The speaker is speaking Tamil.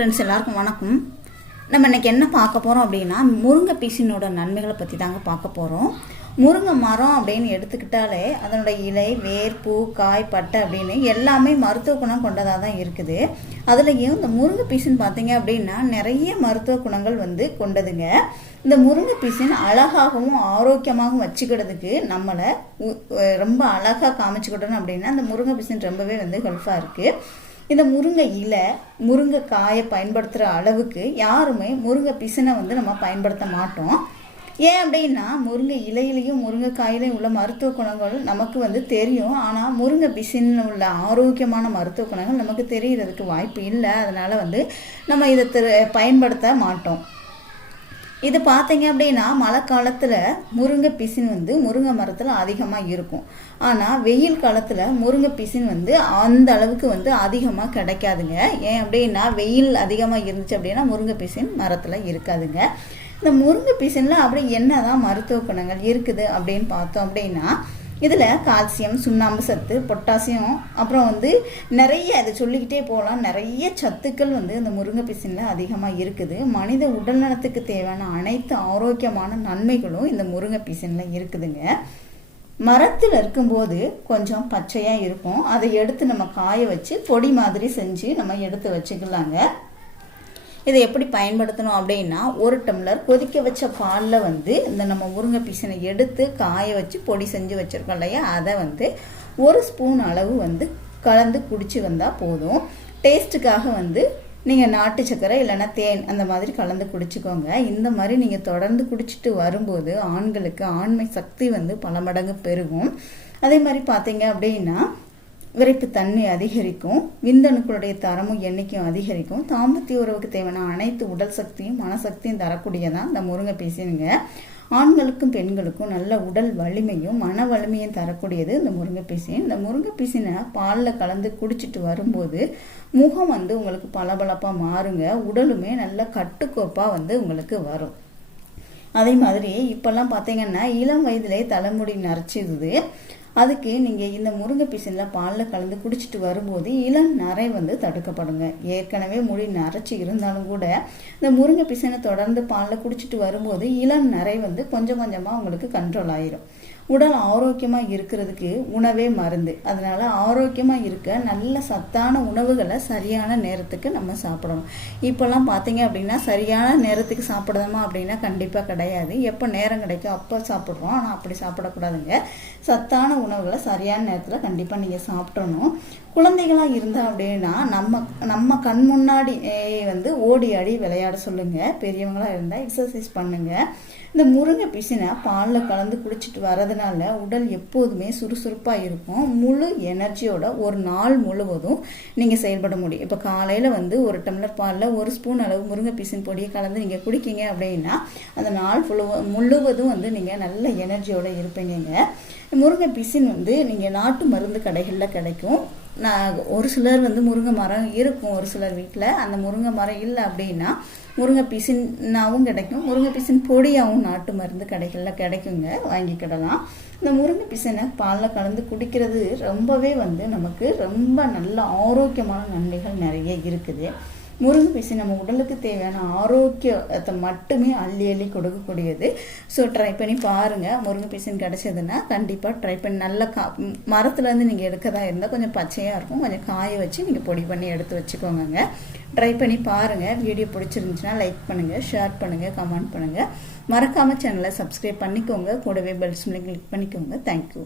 ஃப்ரெண்ட்ஸ் எல்லாருக்கும் வணக்கம். நம்ம இன்றைக்கி என்ன பார்க்க போகிறோம் அப்படின்னா முருங்கை பீசினோட நன்மைகளை பற்றி தாங்க பார்க்க போகிறோம் முருங்கை மரம் அப்படின்னு எடுத்துக்கிட்டாலே அதனோட இலை வேர் பூ காய் பட்டை அப்படின்னு எல்லாமே மருத்துவ குணம் கொண்டதாக தான் இருக்குது. அதுலேயும் இந்த முருங்கை பீசுன்னு பார்த்தீங்க அப்படின்னா நிறைய மருத்துவ குணங்கள் வந்து கொண்டதுங்க. இந்த முருங்கை பீசின் அழகாகவும் ஆரோக்கியமாகவும் வச்சுக்கிறதுக்கு நம்மளை ரொம்ப அழகாக காமிச்சுக்கிட்டோம் அப்படின்னா அந்த முருங்கை பீசின் ரொம்பவே வந்து ஹெல்ப்பாக இருக்குது இந்த முருங்கை இலை முருங்கை காயை பயன்படுத்துகிற அளவுக்கு யாருமே முருங்கை பிசினை வந்து நம்ம பயன்படுத்த மாட்டோம். ஏன் அப்படின்னா முருங்கை இலையிலையும் முருங்கை காயிலையும் உள்ள மருத்துவ குணங்கள் நமக்கு வந்து தெரியும். ஆனால் முருங்கை பிசினில் உள்ள ஆரோக்கியமான மருத்துவ குணங்கள் நமக்கு தெரிகிறதுக்கு வாய்ப்பு இல்லை. அதனால் வந்து நம்ம இதை பயன்படுத்த மாட்டோம். இது பார்த்தீங்க அப்படின்னா மழை காலத்தில் முருங்கை பிசின் வந்து முருங்கை மரத்தில் அதிகமாக இருக்கும். ஆனால் வெயில் காலத்தில் முருங்கை பிசின் வந்து அந்த அளவுக்கு வந்து அதிகமாக கிடைக்காதுங்க. ஏன் அப்படின்னா வெயில் அதிகமாக இருந்துச்சு அப்படின்னா முருங்கை பிசின் மரத்தில் இருக்காதுங்க. இந்த முருங்கை பிசினில் அப்படி என்னதான் மருத்துவ குணங்கள் இருக்குது அப்படின்னு பார்த்தோம் அப்படின்னா இதில் கால்சியம் சுண்ணாம்பு சத்து பொட்டாசியம் அப்புறம் வந்து நிறைய அதை சொல்லிக்கிட்டே போகலாம். நிறைய சத்துக்கள் வந்து இந்த முருங்கை பிசினில் அதிகமாக இருக்குது. மனித உடல் நலத்துக்கு தேவையான அனைத்து ஆரோக்கியமான நன்மைகளும் இந்த முருங்கை பிசினில் இருக்குதுங்க. மரத்தில் இருக்கும்போது கொஞ்சம் பச்சையாக இருக்கும். அதை எடுத்து நம்ம காய வச்சு பொடி மாதிரி செஞ்சு நம்ம எடுத்து வச்சுக்கலாங்க. இதை எப்படி பயன்படுத்தணும் அப்படின்னா ஒரு டம்ளர் கொதிக்க வச்ச பாலில் வந்து இந்த நம்ம முருங்கை பீசனை எடுத்து காய வச்சு பொடி செஞ்சு வச்சுருக்கோம் இல்லையா? அதை வந்து ஒரு ஸ்பூன் அளவு வந்து கலந்து குடிச்சு வந்தால் போதும். டேஸ்ட்டுக்காக வந்து நீங்கள் நாட்டு சக்கரை இல்லைன்னா தேன் அந்த மாதிரி கலந்து குடிச்சுக்கோங்க. இந்த மாதிரி நீங்கள் தொடர்ந்து குடிச்சிட்டு வரும்போது ஆண்களுக்கு ஆண்மை சக்தி வந்து பல மடங்கு பெருகும். அதே மாதிரி பார்த்தீங்க அப்படின்னா விரைப்பு தன்மை அதிகரிக்கும் விந்தணுக்களுடைய தரமும் எண்ணிக்கையும் அதிகரிக்கும். தாம்பத்திய உறவுக்கு தேவையான அனைத்து உடல் சக்தியும் மனசக்தியும் தரக்கூடியதான் இந்த முருங்கை பேசினுங்க. ஆண்களுக்கும் பெண்களுக்கும் நல்ல உடல் வலிமையும் மன வலிமையும் தரக்கூடியது இந்த முருங்கை பீசின் இந்த முருங்கை பீசினை பாலில் கலந்து குடிச்சிட்டு வரும்போது முகம் வந்து உங்களுக்கு பளபளப்பாக மாறுங்க. உடலுமே நல்ல கட்டுக்கோப்பாக வந்து உங்களுக்கு வரும். அதே மாதிரி இப்போல்லாம் பார்த்தீங்கன்னா இளம் வயதிலே தலைமுடி நரைச்சிடுது அதுக்கு நீங்கள் இந்த முருங்கை பிசினில் பாலில் கலந்து குடிச்சிட்டு வரும்போது இளம் நரை வந்து தடுக்கப்படுங்க. ஏற்கனவே முடி நரைச்சி இருந்தாலும் கூட இந்த முருங்கை பிசினை தொடர்ந்து பாலில் குடிச்சிட்டு வரும்போது இளம் நரை வந்து கொஞ்சம் கொஞ்சமாக உங்களுக்கு கண்ட்ரோல் ஆயிரும். உடல் ஆரோக்கியமாக இருக்கிறதுக்கு உணவே மருந்து. அதனால ஆரோக்கியமாக இருக்க நல்ல சத்தான உணவுகளை சரியான நேரத்துக்கு நம்ம சாப்பிடணும். இப்போல்லாம் பார்த்தீங்க அப்படின்னா சரியான நேரத்துக்கு சாப்பிடணுமா அப்படின்னா கண்டிப்பாக கிடையாது. எப்போ நேரம் கிடைக்கும் அப்போ சாப்பிட்றோம். ஆனால் அப்படி சாப்பிடக்கூடாதுங்க. சத்தான உணவுகளை சரியான நேரத்தில் கண்டிப்பாக நீங்கள் சாப்பிடணும். குழந்தைகளாக இருந்தா அப்படின்னா நம்ம நம்ம கண் முன்னாடி வந்து ஓடி ஆடி விளையாட சொல்லுங்கள் பெரியவங்களாக இருந்தால் எக்ஸசைஸ் பண்ணுங்கள் இந்த முருங்கை பிசினை பாலில் கலந்து குடிச்சிட்டு வரதுனால உடல் எப்போதுமே சுறுசுறுப்பாக இருக்கும். முழு எனர்ஜியோட ஒரு நாள் முழுவதும் நீங்கள் செயல்பட முடியும். இப்போ காலையில் வந்து ஒரு டம்ளர் பாலில் ஒரு ஸ்பூன் அளவு முருங்கை பீசின் பொடியை கலந்து நீங்கள் குடிக்கீங்க அப்படின்னா அந்த நாள் ஃபுல்லு முழுவதும் வந்து நீங்கள் நல்ல எனர்ஜியோடு இருப்பீங்க. முருங்கை பிசின் வந்து நீங்கள் நாட்டு மருந்து கடைகளில் கிடைக்கும். நான் ஒரு சிலர் வந்து முருங்கை மரம் இருக்கும் ஒரு சிலர் வீட்டில் அந்த முருங்கை மரம் இல்லை அப்படின்னா முருங்கை பிசின்னாவும் கிடைக்கும். முருங்கை பிசின் பொடியாகவும் நாட்டு மருந்து கடைகளில் கிடைக்குங்க. வாங்கிக்கிடலாம் இந்த முருங்கை பிசினை பாலில் கலந்து குடிக்கிறது ரொம்பவே வந்து நமக்கு ரொம்ப நல்ல ஆரோக்கியமான நன்மைகள் நிறைய இருக்குது. முருங்கை பிசி நம்ம உடலுக்கு தேவையான ஆரோக்கியத்தை மட்டுமே அள்ளி அள்ளி கொடுக்கக்கூடியது. ஸோ ட்ரை பண்ணி பாருங்கள் முருங்கை பிசின் கிடச்சதுன்னா கண்டிப்பாக ட்ரை பண்ணி நல்லா கா மரத்துலேருந்து நீங்கள் எடுக்கதா இருந்தால் கொஞ்சம் பச்சையாக இருக்கும். கொஞ்சம் காய வச்சு நீங்கள் பொடி பண்ணி எடுத்து வச்சுக்கோங்க ட்ரை பண்ணி பாருங்கள் வீடியோ பிடிச்சிருந்துச்சுன்னா லைக் பண்ணுங்கள் ஷேர் பண்ணுங்கள் கமெண்ட் பண்ணுங்கள் மறக்காமல் சேனலை சப்ஸ்கிரைப் பண்ணிக்கோங்க. கூடவே பெல் சிம்லை கிளிக் பண்ணிக்கோங்க. Thank you